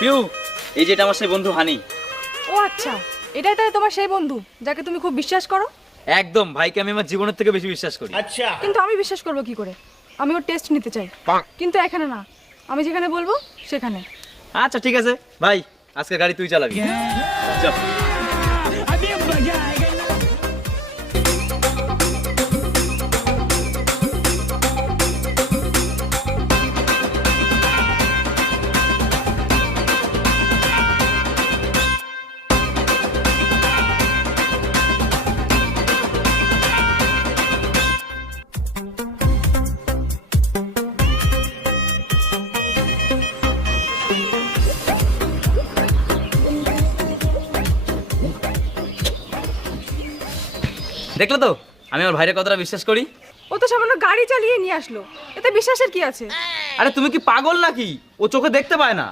পিউ, এই যেটা আমার সেই বন্ধু হানি। ও আচ্ছা, এটাই তাই তোমার সেই বন্ধু যাকে তুমি খুব বিশ্বাস করো? একদম, ভাইকে আমি আমার জীবনের থেকে বেশি বিশ্বাস করি। अच्छा কিন্তু আমি বিশ্বাস করবো কি করে? আমি ওর টেস্ট নিতে চাই, কিন্তু এখানে না, আমি যেখানে বলবো সেখানে। আচ্ছা ঠিক আছে ভাই, আজকে গাড়ি তুই চালাবি। চল। দেখলে তো আমি আমার ভাইয়ের কথাটা বিশ্বাস করি। ও তো সামান্য গাড়ি চালিয়ে নিয়ে আসলো, এতে বিশ্বাসের কি আছে? আরে তুমি কি পাগল নাকি? ও চোখে দেখতে পায় না।